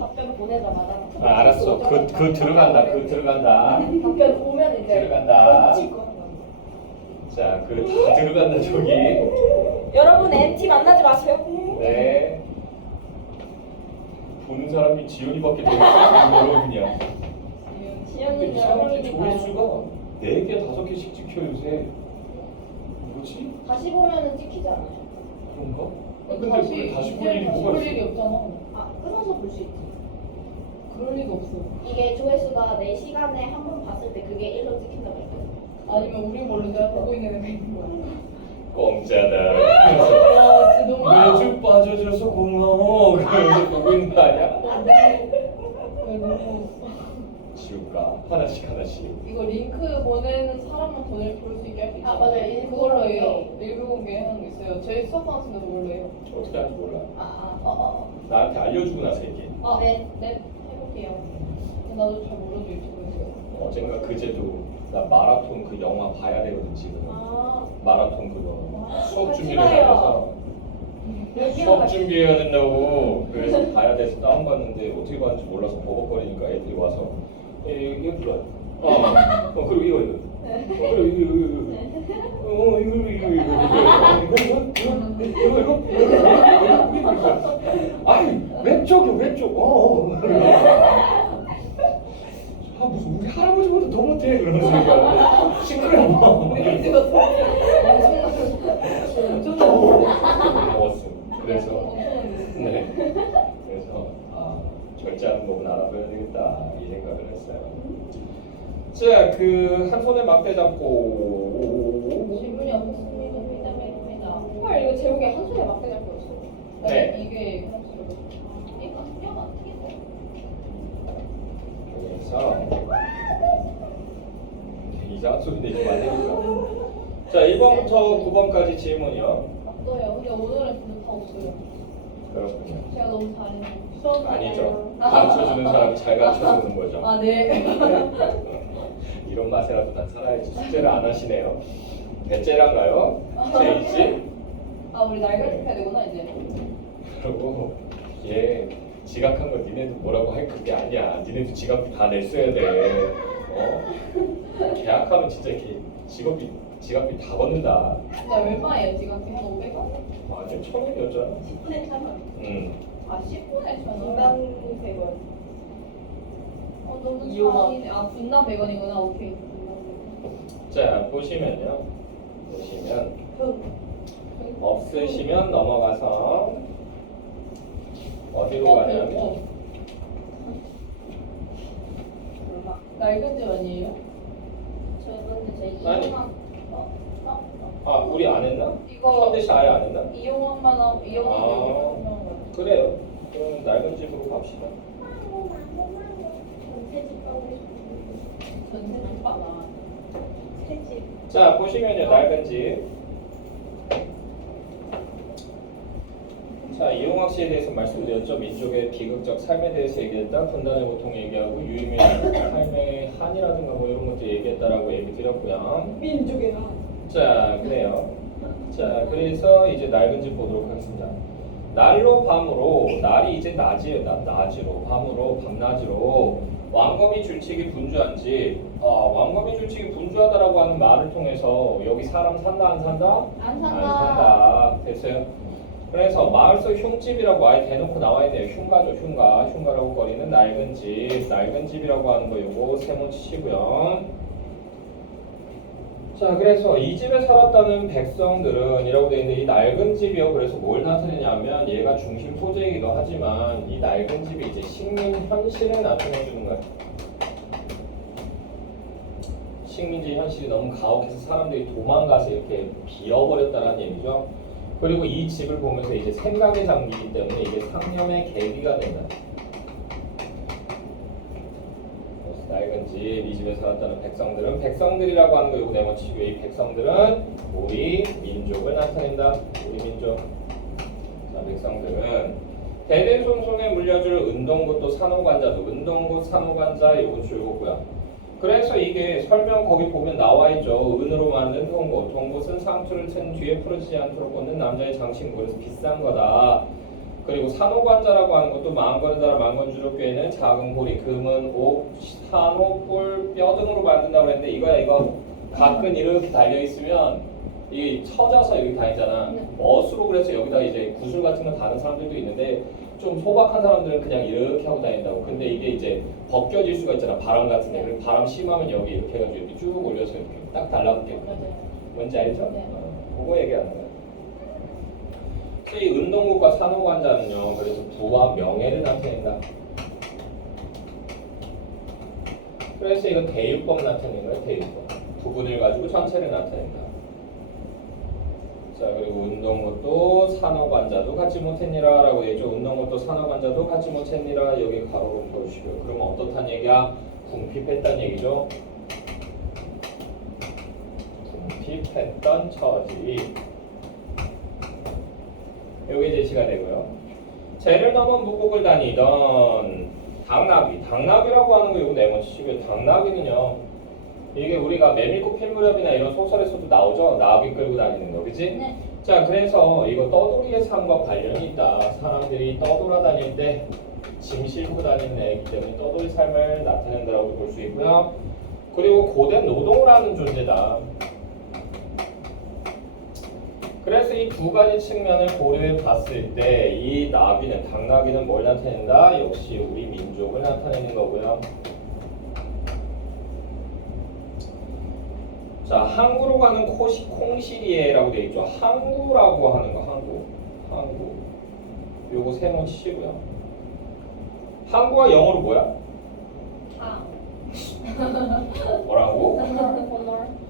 답변 보내자마자 아, 알았어. 그, 그 들어간다. 그 들어간다. 답변 보면 이제 들어간다. 멈출 거. 자, 그 다 들어간다 저기. 여러분 MT 만나지 마세요. 네. 보는 사람이 지연이밖에 되는 거예요, 그냥. 지연이 이상하게 여러분이니까 조회수가 4개, 5개씩 찍혀 요새. 뭐지? 다시 보면은 찍히지 않아요? 그런가? 아, 다시 근데 다시, 다시 볼 일이 뭐가 볼 일이 있어? 없잖아. 아 끊어서 볼 수 있지. 그럴 리가 없어. 이게 조회수가 4시간에 한 번 봤을 때 그게 1로 찍힌다고 했거든. 아니면 우리 내가 보고 있는 애가 있는 거야. 공짜다. 와 진짜 너무 매주 빠져줘서 고마워. 그러면서 보고 있는 거 아니야? 너무 지울까? 하나씩 하나씩. 이거 링크 보내는 사람만 돈을 볼수 있게 할수. 아, 맞아요. 일부 그걸로 해요. 일부 공개 하는 게 있어요. 저희 수업 강사도 그걸로 해요. 어떻게 하는지 몰라. 아, 아, 어, 어, 나한테 알려주고 나서 얘기해. 어. 네, 네, 해볼게요. 근데 나도 잘 모르죠 유튜브에서. 어젠가 그제도 나 마라톤 그 영화 봐야 되거든 지금. 아, 마라톤 그거 아, 수업 같이 준비를 봐요. 여기랑 수업 준비해야 된다고 그래서 봐야 돼서 다운 받는데 어떻게 봤는지 몰라서 버벅거리니까 애들이 와서 에, 이거 불러요. 어, 어 그리고 이거 이거. 어, 그리고 이거 이거 이거. 어 이거 이거 이거 이거 이거 이거 이거 이거 이거 이거 아이 왼쪽이요 왼쪽. 어. 어. 아 무슨 우리 할아버지보다 더 못해 그러면서 시끄러워. 먹었음. 그래서 네. 그래서 아 절제하는 법은 알아봐야 되겠다 이 생각을 했어요. 자, 그한 손에 막대 잡고 질문이 없었습니다. 미담입니다. 헐, 이거 제목이 한 손에 막대 잡고였어. 네. 이게 그냥 이거 신경 안 쓰겠어요. 그래서 이상한 소리 내지 말라니까. 자, 1번부터 9번까지 질문이요. 없어요. 근데 오늘은 진짜 다 없어요. 그렇군요. 제가 너무 잘해서. 수업 아니죠. 가르쳐주는 사람이 잘 가르쳐주는 거죠. 아 네. 이런 맛에라도 난 살아야지. 숙제를 안 하시네요. 배째란가요? 제이씨? 아 우리 날개를 해야 되구나 이제. 그리고 얘 지각한 거 니네도 뭐라고 할 그게 아니야. 니네도 지각 다 냈어야 돼. 어? 계약하면 진짜 이렇게 직업비 지각비 다 받는다. 근데 얼마예요 지금 한 500원? 완전 천 원이었잖아. 10분에 천 원. 응. 아 10분에 천 원. 인간 100원. 어 너무 이용학. 잘하네. 아 분당 100원이구나. 오케이. 자 보시면요. 보시면 없으시면 넘어가서 어디로 가냐면 얼마? 낡은 집 아니에요? 저번에 제 아니. 이용한 어, 어, 어. 아 우리 안 했나? 이거 아예 안 했나? 이용학만 하고 아. 이용학 그래요. 그럼 낡은 집으로 갑시다. 전세 봐. 새집. 자 보시면요 낡은 집. 자 이용학 씨에 대해서 말씀드렸죠. 민족의 비극적 삶에 대해서 얘기했다. 분단의 고통 얘기하고 유의미의 삶의 한이라든가 뭐 이런 것도 얘기했다라고 얘기 드렸고요. 민족의 한. 자 그래요. 자 그래서 이제 낡은 집 보도록 하겠습니다. 날로 밤으로 날이 이제 낮이에요. 낮, 낮으로 밤으로 밤낮으로 왕검이 줄치기 분주한 집. 아, 왕검이 줄치기 분주하다라고 하는 말을 통해서 여기 사람 산다 안 산다? 안안 산다. 됐어요? 그래서 마을 속 흉집이라고 아예 대놓고 나와야 돼요. 흉가죠, 흉가. 흉가라고 거리는 낡은 집. 낡은 집이라고 하는 거 요거 세모 치시고요. 자, 그래서 이 집에 살았다는 백성들은 이라고 되어 있는데 이 낡은 집이요. 그래서 뭘 나타내냐면 얘가 중심 소재이기도 하지만 이 낡은 집이 이제 식민 현실을 나타내 주는 거예요. 식민지 현실이 너무 가혹해서 사람들이 도망가서 이렇게 비어버렸다는 얘기죠. 그리고 이 집을 보면서 이제 생각에 잠기기 때문에 이게 상념의 계기가 된다. 낡은 집, 이 집에 살았다는 백성들은 백성들이라고 하는 거 이거 네모치고 이 백성들은 우리 민족을 나타낸다. 우리 민족. 자, 백성들은 대대손손에 물려줄 은동굿도 산호관자도 은동굿 산호관자 요거 줄거고요. 그래서 이게 설명 거기 보면 나와 있죠. 은으로 만든 동고. 동고은 상투를 튼 뒤에 풀어지지 않도록 꽂는 남자의 장신구. 그래서 비싼 거다. 그리고 산호관자라고 하는 것도 마음건자라 만건주력교에는 작은 고리, 금은 옥, 산호, 뿔, 뼈 등으로 만든다고 그랬는데 이거야 이거 각은 이렇게 달려 있으면 이게 쳐져서 여기 다니잖아. 네. 멋으로 그래서 여기다 이제 구슬 같은 거 다는 사람들도 있는데 좀 소박한 사람들은 그냥 이렇게 하고 다닌다고. 근데 이게 이제 벗겨질 수가 있잖아. 바람 같은데. 그리고 바람 심하면 여기 이렇게 해가지고 이렇게 쭉 올려서 이렇게 딱 달라붙게. 뭔지 알죠? 네. 어, 그거 얘기하는 거야. 이 운동국과 산호관자는요. 그래서 부와 명예를 나타낸다. 그래서 이거 대유법 나타내는 거야. 대유법. 부분을 가지고 전체를 나타낸다. 자 그리고 운동 것도 산호관자도 갖지 못했니라 라고 되죠. 운동 것도 산호관자도 갖지 못했니라 여기 가로로 보시고요. 그러면 어떻단 얘기야? 궁핍했단 얘기죠. 궁핍했던 처지. 여기 제시가 되고요. 죄를 넘은 무곡을 다니던 당나귀. 당나귀라고 하는 거 이거 네모 치시고요. 당나귀는요 이게 우리가 메밀꽃 필 무렵이나 이런 소설에서도 나오죠 나귀 끌고 다니는 거 그지? 네. 자 그래서 이거 떠돌이의 삶과 관련이 있다 사람들이 떠돌아다닐 때 짐 싣고 다니는 애기 때문에 떠돌이 삶을 나타낸다고 볼 수 있고요 그리고 고된 노동을 하는 존재다 그래서 이 두 가지 측면을 고려해 봤을 때 이 나비는 당나비는 뭘 나타낸다? 역시 우리 민족을 나타내는 거고요 자, 항구로 가는 코시, 콩시리에라고 되어 있죠. 항구라고 하는 거, 항구. 항구. 요거 세모 치시고요. 항구가 영어로 뭐야? 탕. 뭐라고?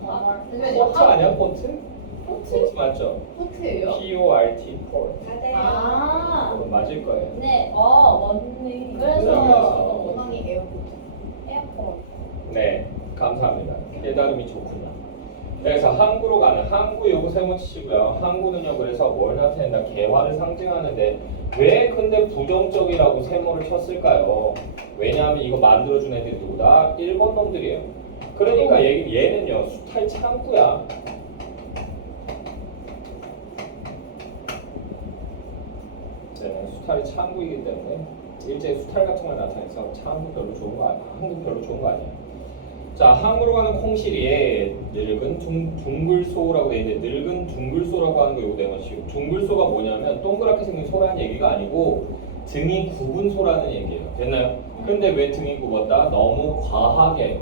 아, 포트 아니야, 포트? 포트? 포트 맞죠? 포트예요? P-O-R-T, 포트. 맞아요. 아. 이건 맞을 거예요. 네. 아, 맞네. 그래서 그래서. 원앙이 에어포트. 에어포트. 네, 감사합니다. 깨달음이 좋군요. 그래서 항구로 가는 항구 요거 세모 치시고요. 항구는요, 그래서 뭘 나타낸다? 개화를 상징하는데 왜 근데 부정적이라고 세모를 쳤을까요? 왜냐하면 이거 만들어준 애들이 누구다? 일본 놈들이에요. 그러니까 얘, 얘는요, 수탈 창구야. 네, 수탈이 창구이기 때문에 일제 수탈 같은 걸 나타내서 창구 별로 좋은 거 아니야. 한국 별로 좋은 거 아니야. 자, 항으로 가는 콩시리에 늙은 둥, 둥글소라고 돼 있는데 늙은 둥글소라고 하는 거 이거 내마시고 둥글소가 뭐냐면 동그랗게 생긴 소라는 얘기가 아니고 등이 굽은 소라는 얘기예요. 됐나요? 근데 왜 등이 굽었다? 너무 과하게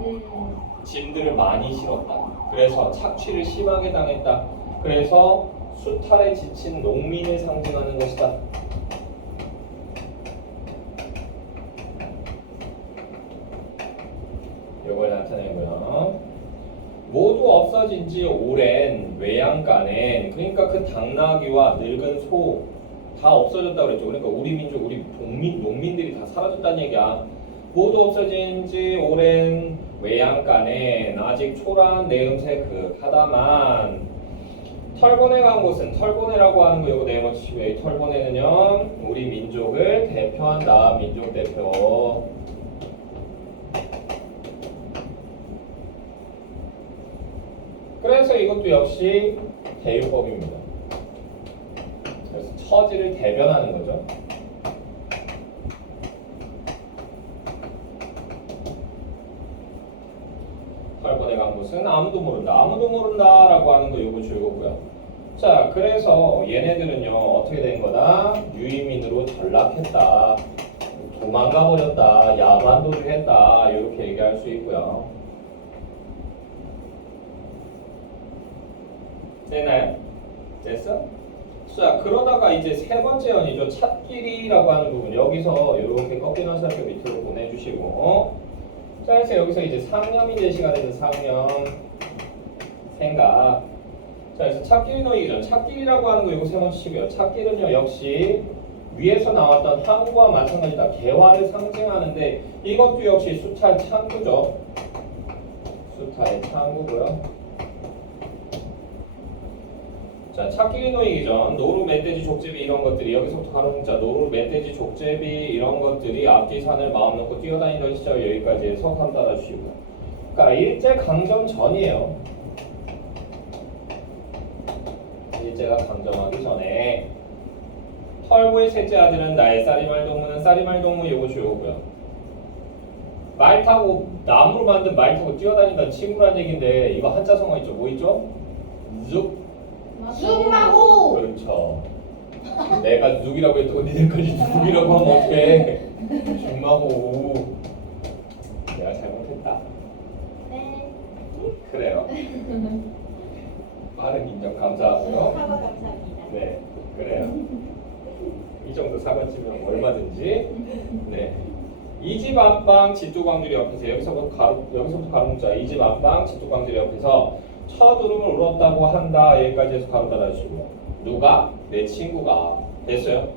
음. 짐들을 많이 실었다. 그래서 착취를 심하게 당했다. 그래서 수탈에 지친 농민을 상징하는 것이다. 이걸 나타내고요. 없어진 지 오랜 외양간엔 그러니까 그 당나귀와 늙은 소 다 없어졌다고 그랬죠. 그러니까 우리 민족, 우리 농민, 농민들이 다 사라졌다는 얘기야. 모두 없어진 지 오랜 외양간엔 아직 초라한 내음새 극하다만 털보내 간 곳은 털보내라고 하는 거 이거 네모 치시고 이 털보내는요 우리 민족을 대표한다 민족 대표 그래서 이것도 역시 대유법입니다. 그래서 처지를 대변하는 거죠. 간 곳은 아무도 모른다. 아무도 모른다라고 하는 거 요거 줄거고요. 자, 그래서 얘네들은요 어떻게 된 거다? 유이민으로 전락했다. 도망가 버렸다. 야반도주 했다. 이렇게 얘기할 수 있고요. 되나요? 됐어? 자 그러다가 이제 세 번째 연이죠. 찾길이라고 하는 부분. 여기서 이렇게 꺾이는 살표 밑으로 보내주시고. 어? 자 그래서 여기서 이제 상념이 제시가 되는 상념 생각. 자 그래서 찾길이 놓이기 전 찾길이라고 하는 거 이거 세번 치고요. 찾길은요 역시 위에서 나왔던 항구와 마찬가지다 개화를 상징하는데 이것도 역시 수탈 창구죠. 수탈의 창구고요 자, 찾기 놓이기 전 노루, 멧돼지, 족제비 이런 것들이 여기서부터 가로 문자 노루, 멧돼지, 족제비 이런 것들이 앞뒤 산을 마음 놓고 뛰어다니던 시절 여기까지 해서 한 따라주시고요. 그러니까 일제 강점 전이에요. 일제가 강점하기 전에 털보의 셋째 아들은 나의 쌀이말 동무는 쌀이말 동무 요거 주요고요. 말 타고 나무로 만든 말 타고 뛰어다닌다는 친구란 얘긴데 이거 한자 성어 있죠? 뭐 있죠? 쑥 쑥마고 그렇죠. 내가 쑥이라고 했고 니들까지 쑥이라고 하면 어떡해? 쑥마고 내가 잘못했다. 네 그래요. 빠른 인정 감사하고요. 사과 감사합니다 네, 그래요. 이 정도 사과치면 얼마든지. 네. 이 집 안방 집조광주리 옆에서 여기서부터 가로 여기서부터 가로 문자 이 집 안방 집조광주리 옆에서 첫 울음을 울었다고 한다 여기까지 해서 가로 달아주시고 누가 내 친구가 됐어요.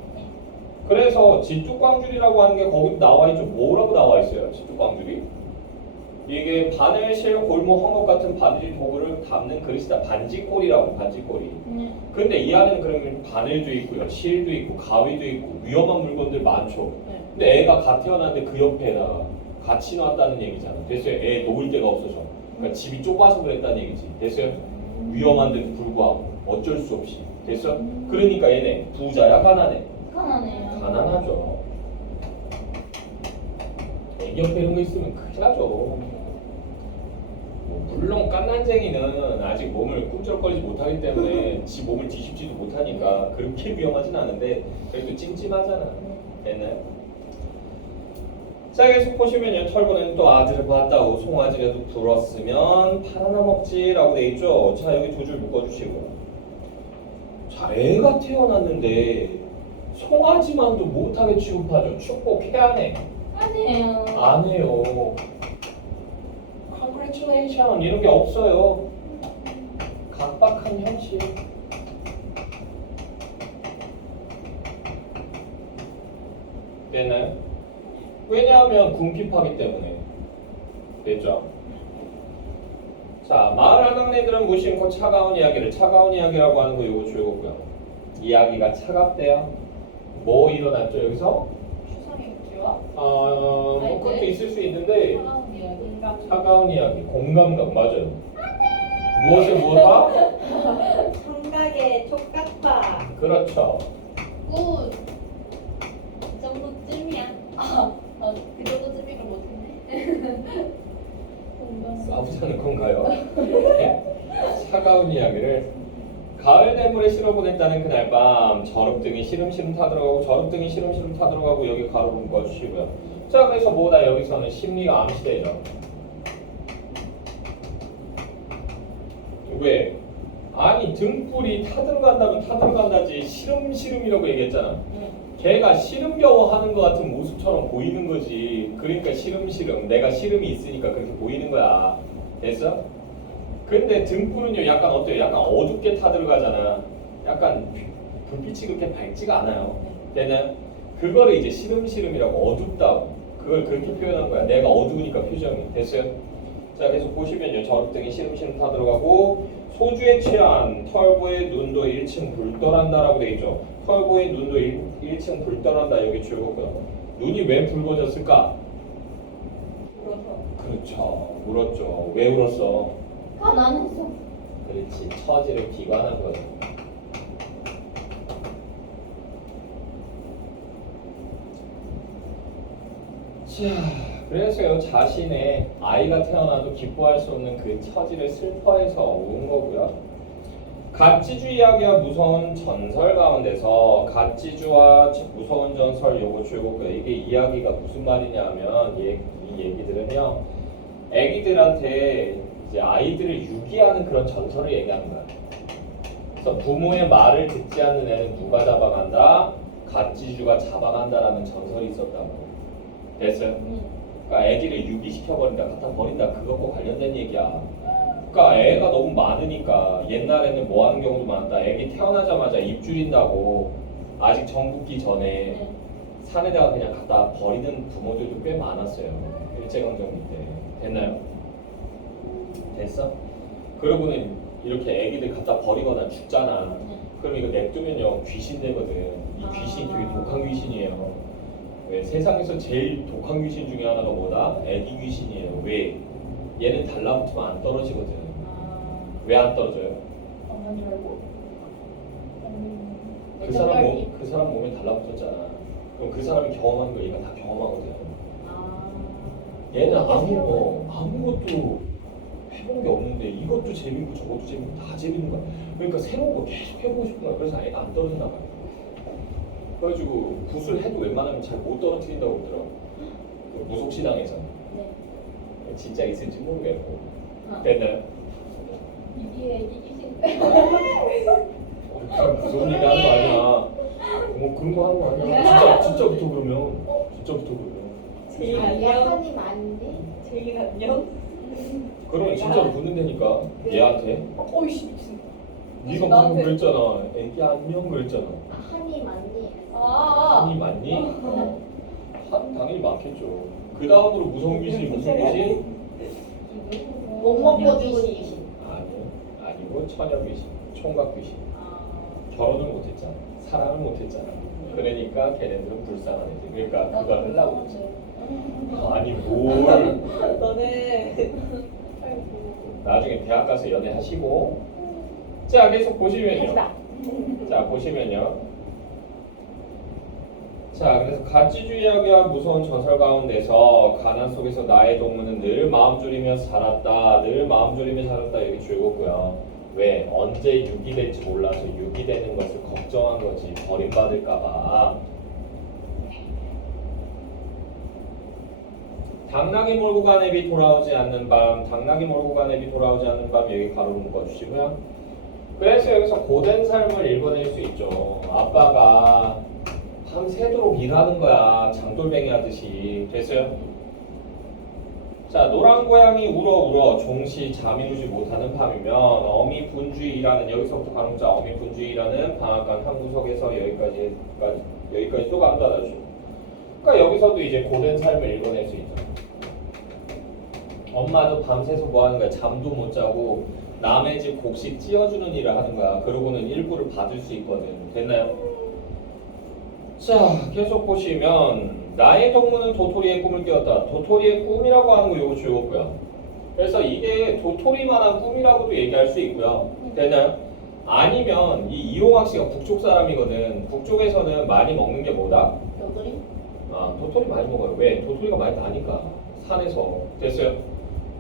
그래서 집조광주리라고 하는 게 거기 나와 있죠. 뭐라고 나와 있어요? 집조광주리? 이게 바늘, 실, 골목, 헝겊 같은 바늘 도구를 담는 그릇이다. 반지꼬리라고 반지꼬리. 네. 근데 이 안에는 그러면 바늘도 있고요, 실도 있고, 가위도 있고, 위험한 물건들 많죠. 네. 근데 애가 갓 태어났는데 그 옆에다가 같이 놨다는 얘기잖아. 됐어요? 애 놓을 데가 없어서. 그러니까 집이 좁아서 그랬다는 얘기지. 됐어요? 위험한데도 불구하고 어쩔 수 없이. 됐어? 그러니까 얘네 부자야 가난해. 가난해요. 가난하죠. 애기 옆에 이런 거 있으면 큰일 나죠. 뭐 물론 깐난쟁이는 아직 몸을 꿈쩍거리지 못하기 때문에 지 몸을 뒤집지도 못하니까 그렇게 위험하진 않은데 그래도 찜찜하잖아. 됐나요? 자 계속 보시면요 털보는 또 아들을 봤다고 송아지라도 불었으면 팔아나 먹지라고 돼 있죠. 자 여기 두 줄 묶어주시고 자 애가 태어났는데 송아지만도 못하게 취급하죠. 축복해야 해. 아니에요. 안 해요. Congratulation 이런 게 없어요. 각박한 현실. 됐나요? 왜냐하면 궁핍하기 때문에 됐죠. 자 마을 하강네들은 무심코 차가운 이야기를 차가운 이야기라고 하는 거 요거 주요고요. 이야기가 차갑대요. 뭐 일어났죠 여기서? 추상의 기와 아, 뭐 그것도 있을 수 있는데 차가운 이야기. 차가운 이야기, 공감각 맞아요. 무엇을 무엇하? 청각의 촉각파 그렇죠. 굿. 이 정도쯤이야 아, 아, 그 정도쯤이니까 못했네. 싸우자는 건가요? 네. 차가운 이야기를 가을 대물에 실어 보냈다는 그날 밤 저릅등이 시름시름 타들어가고 저릅등이 시름시름 타들어가고 여기 가로 묶어주시고요. 자 그래서 뭐다 여기서는 심리가 암시되죠. 왜? 아니 등불이 타들어간다면 타들어간다지 시름시름이라고 얘기했잖아. 걔가 시름겨워하는 것 같은 모습처럼 보이는 거지. 그러니까 시름시름. 내가 시름이 있으니까 그렇게 보이는 거야. 됐어? 근데 등불은요, 약간 어때요? 약간 어둡게 타들어가잖아. 약간 불빛이 그렇게 밝지가 않아요. 되나요? 그거를 이제 시름시름이라고 어둡다고. 그걸 그렇게 표현한 거야. 내가 어두우니까 표정이. 됐어요? 자, 계속 보시면요. 저릅등이 시름시름 타 들어가고 소주에 취한 털보의 눈도 1층 불떠난다라고 돼 있죠. 털보의 눈도 1, 1층 불떠난다 여기 주요거든. 눈이 왜 붉어졌을까? 울어서. 그렇죠. 울었죠. 왜 울었어? 가난해서. 그렇지. 처지를 비관한 거죠. 자, 그래서요 자신의 아이가 태어나도 기뻐할 수 없는 그 처지를 슬퍼해서 운 거고요. 갓지주 이야기와 무서운 전설 가운데서 갓지주와 무서운 전설 요거 주요고요. 이게 이야기가 무슨 말이냐면 이, 이 얘기들은요. 아기들한테 이제 아이들을 유기하는 그런 전설을 얘기하는 거야. 그래서 부모의 말을 듣지 않는 애는 누가 잡아간다? 갓지주가 잡아간다라는 전설이 있었다고. 됐어요? 그러니까 아기를 유기시켜 버린다, 갖다 버린다 그것과 관련된 얘기야. 그러니까 애가 너무 많으니까 옛날에는 뭐 하는 경우도 많다. 애기 태어나자마자 입 줄인다고 아직 정 붙기 전에 네. 산에다가 그냥 갖다 버리는 부모들도 꽤 많았어요. 일제강점기 때. 됐나요? 됐어? 그러고는 이렇게 애기들 갖다 버리거나 죽잖아. 그럼 이거 냅두면요 귀신 되거든. 이 귀신이 되게 독한 귀신이에요. 왜 세상에서 제일 독한 귀신 중에 하나가 뭐다? 애기 귀신이에요. 왜? 얘는 달라붙으면 안 떨어지거든. 아, 왜안 떨어져요? 줄 알고? 음, 그 사람 몸, 그 사람 몸에 달라붙었잖아. 그럼 그 사람이 경험한 거 얘가 다 경험하거든. 아. 얘는 아무 어, 아무것도 해본 게 없는데 이것도 재밌고 저것도 재밌고 다 재밌는 거야. 그러니까 새로운 거 계속 해보고 싶은 거야. 그래서 애가 안 떨어진다 말이야. 그래가지고 굿을 해도 웬만하면 잘 못 떨어뜨린다고 그러더라고. 그 무속신앙에서 네. 진짜 있을지 모르겠고. 아. 됐나요? 이게 이기신 어, 무서운 얘기 하는 거 아니야. 뭐 그런 거 하는 거 아니야. 진짜 진짜부터 그러면 진짜부터 그러면. 제일 아, 안녕. 약간이 많네. 제일 안녕. 그러면 진짜로 붙는다니까 얘한테. 어이씨 미친. 네가 나한테- 방금 그랬잖아. 애기 안녕 그랬잖아. 아, 한이? 아. 한이 맞니? 한 당연히 많겠죠. 그 다음으로 무서운 귀신이 무슨 귀신? 못 먹고 죽은 귀신. 아니 아니고 처녀 귀신, 총각 귀신. 아. 결혼을 못했잖아. 사랑을 못했잖아. 그러니까 걔네들은 불쌍한 애들. 그러니까 그걸 하려고 그러지. 아니 뭘? 너네. 나중에 대학 가서 연애하시고. 자 계속 보시면요. 자 보시면요. 자 그래서 가치주의학과 무서운 전설 가운데서 가난 속에서 나의 동무는 늘 마음 졸이며 살았다. 늘 마음 졸이며 살았다 이렇게 줄였고요. 왜 언제 육이 될지 몰라서 육이 되는 것을 걱정한 거지 버림받을까봐. 당나귀 몰고 간 애비 돌아오지 않는 밤, 당나귀 몰고 간 애비 돌아오지 않는 밤 여기 가로 묶어주시고요. 그래서 여기서 고된 삶을 읽어낼 수 있죠. 아빠가 밤새도록 일하는 거야. 장돌뱅이 하듯이. 됐어요? 자, 노란 고양이 울어 울어 종시 잠이 오지 못하는 밤이면 어미 분주이라는 여기서부터 가롱자 어미 분주이라는 방앗간 한 구석에서 여기까지 여기까지, 또 간다 다시. 그러니까 여기서도 이제 고된 삶을 읽어낼 수 있죠. 엄마도 밤새서 뭐 하는 거야? 잠도 못 자고 남의 집 곡식 찧어주는 일을 하는 거야. 그러고는 일부를 받을 수 있거든. 됐나요? 자, 계속 보시면 나의 동무는 도토리의 꿈을 깨웠다. 도토리의 꿈이라고 하는 거 요거 주었고요. 그래서 이게 도토리만한 꿈이라고도 얘기할 수 있고요. 됐나요? 아니면 이 이용학 씨가 북쪽 사람이거든. 북쪽에서는 많이 먹는 게 뭐다? 여드름? 아, 도토리 많이 먹어요. 왜? 도토리가 많이 나니까. 산에서. 됐어요?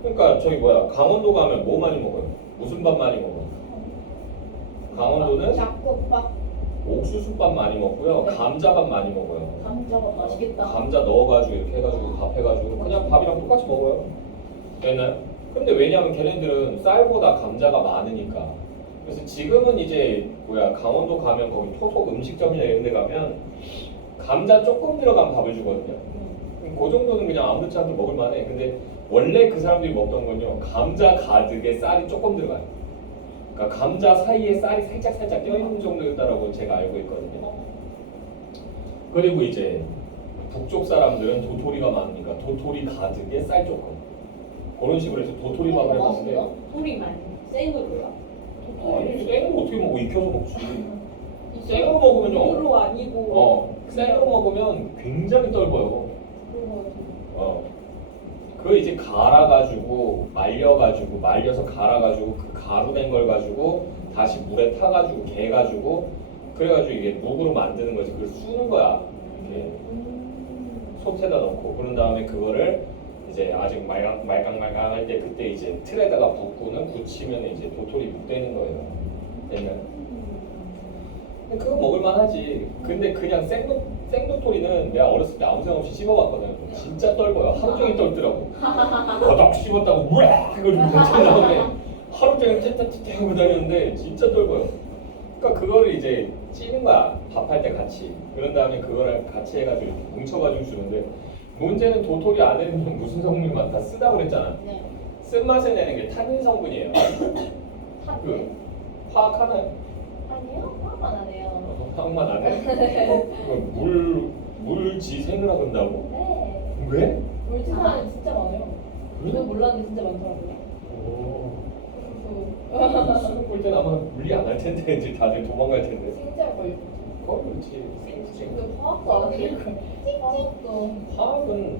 그러니까 저기 뭐야 강원도 가면 뭐 많이 먹어요? 무슨 밥 많이 먹어? 강원도는 잡곡밥. 옥수수밥 많이 먹고요. 네. 감자밥 많이 먹어요. 감자가 맛있겠다. 감자 넣어가지고 이렇게 해가지고 밥 해가지고 그냥 밥이랑 똑같이 먹어요. 됐나요? 근데 왜냐면 걔네들은 쌀보다 감자가 많으니까. 그래서 지금은 이제 뭐야 강원도 가면 거기 토속 음식점이나 이런 데 가면 감자 조금 들어간 밥을 주거든요. 그 정도는 그냥 아무렇지 않게 먹을 만해. 근데 원래 그 사람들이 먹던 건요 감자 가득에 쌀이 조금 들어가요. 그러니까 감자 사이에 쌀이 살짝 살짝 껴있는 정도였다라고 제가 알고 있거든요. 그리고 이제 북쪽 사람들은 도토리가 많으니까 도토리 가득에 쌀 조금 그런 식으로 해서 도토리 밥을 해먹는데 소리 많이. 생으로요. 아니 생거 어떻게 먹어 익혀서 먹지 생거 먹으면요 으로 아니고. 어 생거 먹으면 굉장히 떫어요 그거 어. 그 이제 갈아가지고 말려가지고 말려서 갈아가지고 그 가루 된걸 가지고 다시 물에 타가지고 개가지고 그래가지고 이게 묵으로 만드는 거지. 그걸 쑤는 거야. 이렇게 솥에다 넣고. 그런 다음에 그거를 이제 아직 말강 말강말강 할 때 그때 이제 틀에다가 붓고는 굳히면 이제 도토리 묵 되는 거예요. 근데 그거 먹을만 하지. 근데 그냥 생도 생도토리는 내가 어렸을 때 아무 생각 없이 씹어봤거든. 진짜 떫어요. 하루 종일 떫더라고. 거덕 씹었다고 우와 이걸 묻힌 다음에 하루 종일 떼떼떼떼 하고 다녔는데 진짜 떫어요. 그러니까 그거를 이제 찌는 거야 밥할 때 같이. 그런 다음에 그거를 같이 해가지고 뭉쳐가지고 주는데 문제는 도토리 안에는 무슨 성분이 많다 쓰다 그랬잖아. 네. 쓴맛을 내는 게 탄닌 성분이에요. 탄. 그 화학 하나요? 아니요? 화만 안 해요. 화학만 안 해? 그건 물 물지생이라 그런다고? 네. 왜? 물지사는 진짜 많아요. 저도 몰랐는데 진짜 많더라고요. 오. 그래서 수능 볼 때는 아마 물리 안 할 텐데 이제 다들 도망갈 텐데. 생지할 걸. 그건 그렇지. 근데 화학도 안 해요. 화학도. 화학은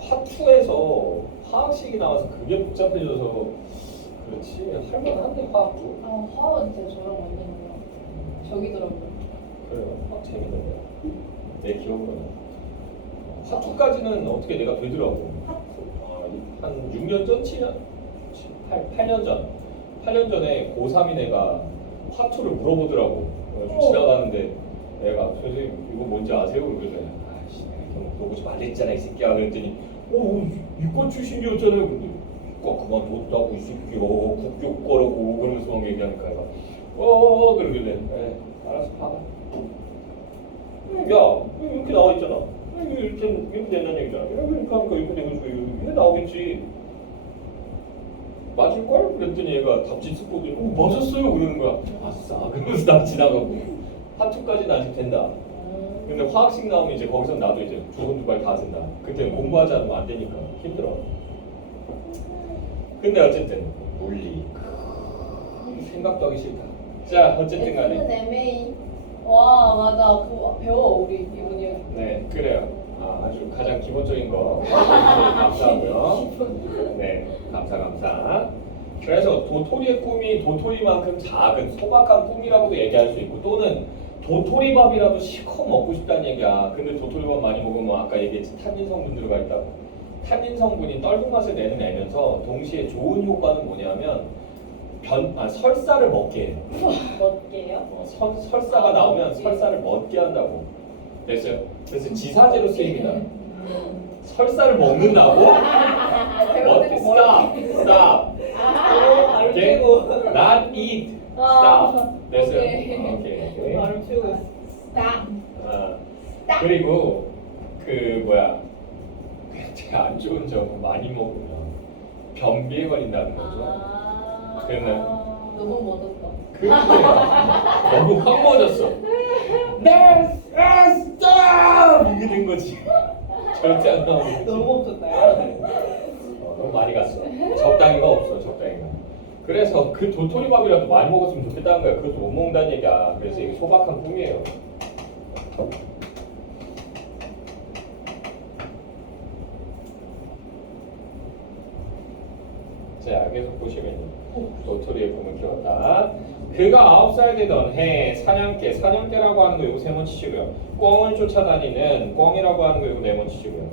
화투에서 화학식이 나와서 그게 복잡해져서 그렇지 할만한데 화학도 아 화학은 진짜 저랑 완전 저기더라고요. 그래요. 아, 재밌는데. 내 기억으로는. 사투까지는 어떻게 내가 되더라고. 아, 이- 한 6년 전, 7년, 8, 8년 전. 8년 전에 고3인 애가 화투를 물어보더라고. 어. 지나가는데 애가 선생님 이거 뭔지 아세요? 그러길래 아씨 내가 물어보지 말랬잖아 이 새끼야 그랬더니 어 이과 출신이었잖아요. 근데 그만뒀다고 이 새끼야 국교 거라고 그러면서 막 얘기하니까 애가 어 그러길래 에 알아서 봐봐. 야 이렇게 나와 있잖아. 이렇게 이렇게 된다는 얘기잖아. 야, 그러니까 하니까 이렇게 되고 이렇게 나오겠지. 맞을걸? 그랬더니 얘가 답지 쓰고 어, 맞았어요. 그러는 거야. 아싸. 그러면서 나 지나가고. 하투까지는 아직 된다. 근데 화학식 나오면 이제 거기서 나도 이제 좋은 두발 다 된다. 그때 공부하지 않으면 안 되니까 힘들어. 근데 어쨌든 논리. 생각도 하기 싫다 자 어쨌든 간에 X는 MA. 와 맞아 그거 배워 우리 이번 이야기. 네 그래요 아, 아주 가장 기본적인 거 감사하고요 네, 감사 감사. 그래서 도토리의 꿈이 도토리만큼 작은 소박한 꿈이라고도 얘기할 수 있고 또는 도토리밥이라도 실컷 먹고 싶다는 얘기야. 근데 도토리밥 많이 먹으면 아까 얘기했지 탄닌 성분 들어가 있다고. 탄닌 성분이 떫은 맛을 내는 애면서 동시에 좋은 효과는 뭐냐면 변, 아, 설사를 먹게 해요. 몇 개요? 어, 설, 설사가 나오면 설사를 먹게 한다고. 됐어요? 그래서 지사제로 쓰입니다. 설사를 먹는다고? What? Stop! Stop! 말을 오케이? 치고. Not eat! 아, Stop! 됐어요? 오케이. 오케이. 말을 치우고. 아, 그리고 그 뭐야 되게 안 좋은 점은 많이 먹으면 변비에 걸린다는 거죠. 아. 그러면 너무 멋졌다. 그게 너무 확. 네, 아, stop! 이게 된 거지. 절대 안 나오는 거지. 너무 없었다. 어, 너무 많이 갔어. 적당히가 없어, 적당히가. 그래서 그 도토리밥이라도 많이 먹었으면 좋겠다는 거야. 그것도 못 먹는다는 얘기야. 그래서 이게 소박한 꿈이에요. 자, 계속 보시면요. 도토리의 꿈을 키웠다. 그가 아홉 살 되던 해 사냥개, 사냥개라고 하는 거 이거 세번 치시고요. 꿩을 쫓아다니는 꿩이라고 하는 거 이거 네번 치시고요.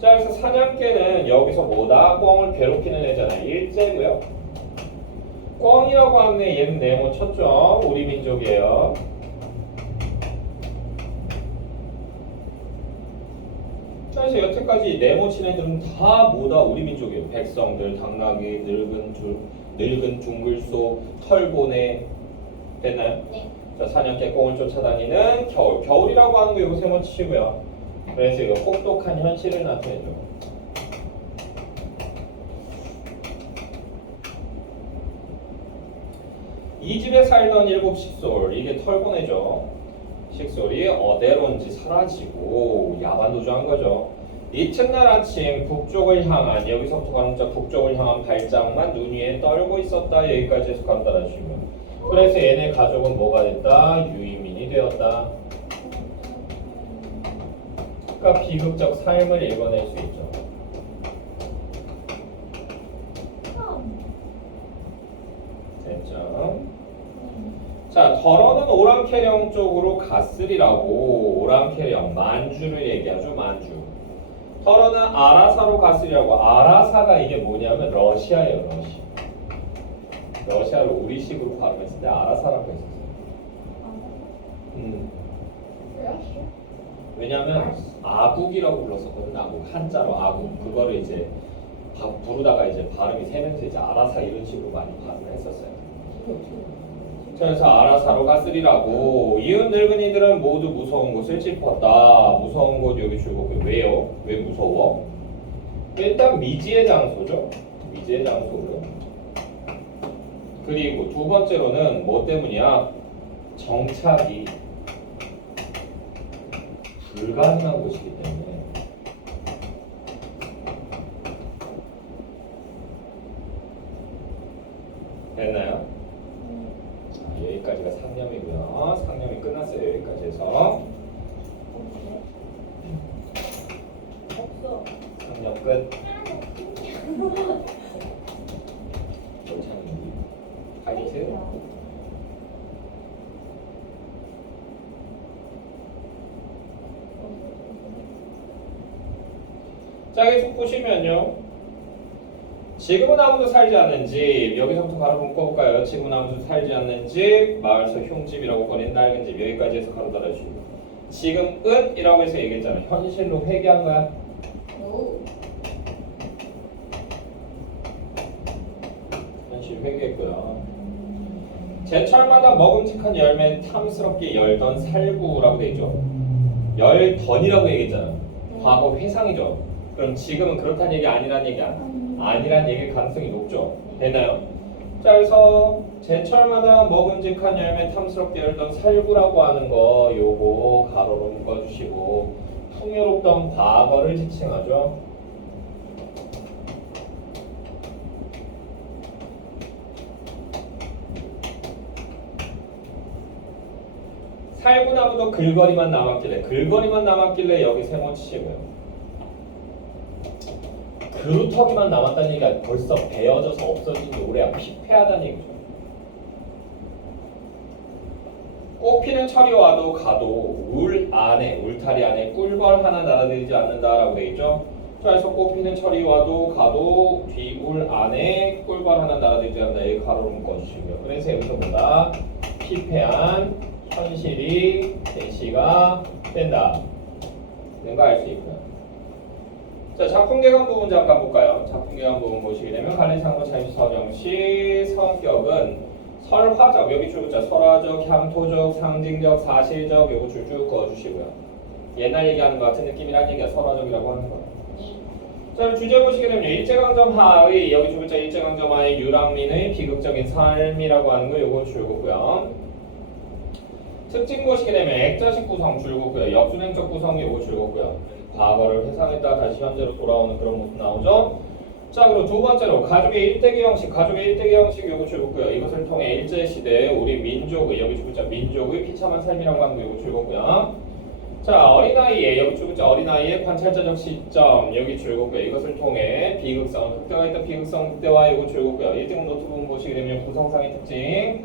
자, 그래서 사냥개는 여기서 뭐다? 꿩을 괴롭히는 애잖아. 일제고요. 꿩이라고 하는 애 얘는 네모 쳤죠. 우리 민족이에요. 자, 그래서 여태까지 네모 친 애들은 다 뭐다? 우리 민족이에요. 백성들, 당나귀, 늙은 줄, 늙은 중글소, 털보네 됐나요? 네. 자, 사냥개 꿩을 쫓아다니는 겨울. 겨울이라고 하는 거 이거 세번 치시고요. 그래서 이거 혹독한 현실을 나타내죠. 이 집에 살던 일곱 식솔 이게 털보내죠. 식솔이 어디론지 사라지고 야반도주한 거죠. 이튿날 아침 북쪽을 향한 여기서부터 가는 북쪽을 향한 발장만 눈 위에 떨고 있었다 여기까지 해서 간단하 주시면 그래서 얘네 가족은 뭐가 됐다 유이민이 되었다. 그러니까 비극적 삶을 읽어낼 수 있죠. 됐죠? 자, 덜어는 오랑캐령 쪽으로 갔으리라고 오랑캐령 만주를 얘기하죠, 만주. 덜어는 아라사로 갔으리라고 아라사가 이게 뭐냐면 러시아예요, 러시아. 러시아를 우리식으로 발음했을 때 아라사라고 했었어요. 음. 왜냐면 아국이라고 불렀었거든, 아국 한자로 아국. 그거를 이제 바- 부르다가 이제 발음이 세면서 이제 아라사 이런 식으로 많이 발음을 했었어요. 자, 그래서 아라사로 갔으리라고 이웃 늙은이들은 모두 무서운 곳을 짚었다. 무서운 곳 여기 줄거고 왜요? 왜 무서워? 일단 미지의 장소죠. 미지의 장소고요. 그리고 두 번째로는 뭐 때문이야? 정착이 불가능한 곳이기 때문에 됐나요? 자, 여기까지가 상념이고요. 상념이 끝났어요. 여기까지 해서 없어. 상념 끝. 괜찮은데? 파이트. 자 계속 보시면요. 지금은 아무도 살지 않는 집 여기서부터 바로 묶어볼까요? 지금은 아무도 살지 않는 집 마을서 흉집이라고 꺼낸 낡은 집 여기까지 해서 가로 달아주시고 지금은 이라고 해서 얘기했잖아 현실로 회귀한 거야? 오. 현실 회귀했고요 제철마다 먹음직한 열매 탐스럽게 열던 살구라고 돼 있죠. 열던이라고 얘기했잖아 과거 회상이죠 그럼 지금은 그렇다는 얘기 아니란 얘기야 아니란 얘기일 가능성이 높죠. 되나요? 자, 그래서 제철마다 먹음직한 열매 탐스럽게 열던 살구라고 하는 거 요거 가로로 묶어주시고 풍요롭던 과거를 지칭하죠. 살구나무도 글거리만 남았길래 글거리만 남았길래 여기 세모 치시고요. 그루터기만 남았다는 얘기가 벌써 베어져서 없어진 노래가 피폐하다는 얘기죠. 꽃피는 철이 와도 가도 울 안에 울타리 안에 꿀벌 하나 날아들지 않는다라고 돼 있죠. 자, 그래서 꽃피는 철이 와도 가도 뒤울 안에 꿀벌 하나 날아들지 않는다. 이 가로로 묶어주시고요. 그래서 여기서 보다 피폐한 현실이 대시가 된다. 이런 거알 수 있고요. 자, 작품 개관 부분 잠깐 볼까요? 작품 개관 부분 보시게 되면 관리상고 차임 서정시 성격은 설화적 여기 줄자 설화적, 향토적, 상징적, 사실적 요거 줄줄 그어주시고요. 옛날 얘기하는 것 같은 느낌이란 얘기가 설화적이라고 하는 거예요. 자, 주제 보시게 되면 일제강점 하의 여기 줄자 일제강점 하의 유랑민의 비극적인 삶이라고 하는 거 요거 줄고고요. 특징 보시게 되면 액자식 구성 줄고고요. 역순행적 구성 요거 줄고고요. 과거를 회상했다 다시 현재로 돌아오는 그런 모습 나오죠. 자 그리고 두 번째로 가족의 일대기 형식, 가족의 일대기 형식 요거 줄고요. 이것을 통해 일제 시대 우리 민족의 여기 줄자 민족의 비참한 삶이라고 하는 거 요거 줄고요. 자 어린아이의 여기 줄자 어린아이의 관찰자적 시점 여기 줄고요. 이것을 통해 비극성 극대화 있던 비극성 극대화 요거 줄고요. 1등 노트 부분 보시게 되면 구성상의 특징.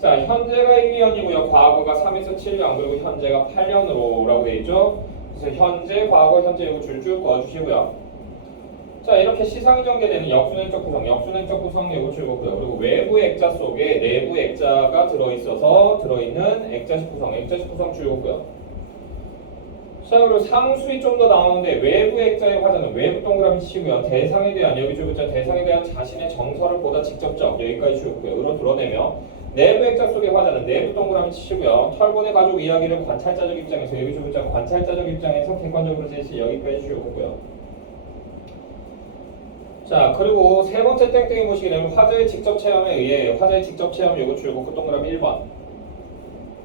자 현재가 1년이고요. 과거가 3에서 7년 그리고 현재가 8년으로라고 돼 있죠. 그래서 현재, 과거, 현재 이거 줄줄 그어주시고요. 자 이렇게 시상이 전개되는 역순행적 구성, 역순행적 구성 이거 줄고요. 그리고 외부 액자 속에 내부 액자가 들어있어서 들어있는 액자식 구성, 액자식 구성 줄고요. 자 그리고 상수이 좀 더 나오는데 외부 액자의 화자는 외부 동그라미 치고요. 대상에 대한 여기 줄고자 대상에 대한 자신의 정서를 보다 직접적 여기까지 줄고요. 으로 드러내며 내부 액자 속의 화자는 내부 동그라미 치시고요. 털보네 가족 이야기를 관찰자적 입장에서 여기 줄자 관찰자적 입장에서 객관적으로 제시 여기까지 줄고요. 자 그리고 세 번째 땡땡이 보시게 되면 화자의 직접 체험에 의해 화자의 직접 체험 요거 줄고 그 동그라미 1번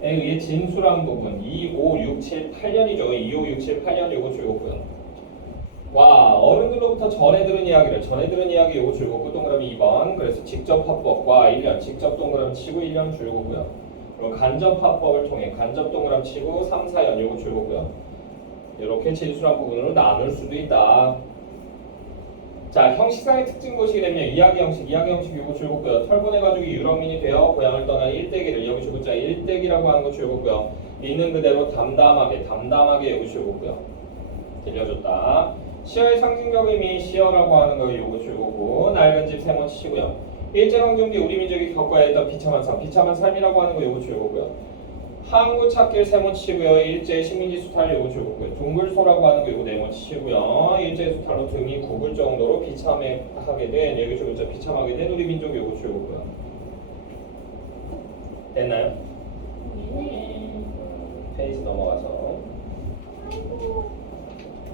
에 의해 진술한 부분 2, 5, 6, 7, 8년이죠. 2, 5, 6, 7, 8년 요거 줄고요. 와 어른들로부터 전해 들은 이야기를 전해 들은 이야기 요거 줄고 동그라미 2번 그래서 직접 합법과 1년 직접 동그라미 치고 1년 줄고요. 그리고 간접 합법을 통해 간접 동그라미 치고 3, 4년 요거 줄고요. 이렇게 진술한 부분으로 나눌 수도 있다. 자, 형식상의 특징 보시게 되면 이야기 형식, 이야기 형식 요거 줄고요. 털보네 가족이 유럽민이 되어 고향을 떠난 일대기를 여기 줄고자 일대기라고 하는 거 줄고요. 있는 그대로 담담하게, 담담하게 여기 줄고요. 들려줬다. 시어의 상징적 의미 시어라고 하는 거 요거 줄고고 낡은 집 세모 치시고요. 일제강점기 우리 민족이 겪어야 했던 비참한 삶, 비참한 삶이라고 하는 거 요거 줄고요. 항구 찾길 세모 치고요. 일제 식민지 수탈 요거 줄고요. 둥글소라고 하는 거 요거 네모 치고요. 일제 수탈로 등이 굽을 정도로 비참하게 된 여기 줄고자 비참하게 된 우리 민족 요거 줄고요. 됐나요? 페이지 넘어가서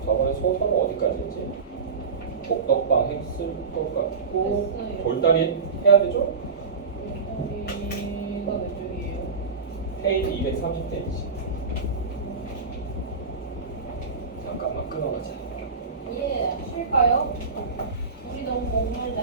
저번에 소설은 어디까지인지 복덕방 했을 것 같고 했어요. 돌다리 해야 되죠? 여기가 몇 쪽이에요? 페이지 230페이지 잠깐만 끊어가자 예, 쉴까요? 우리 너무 목말라.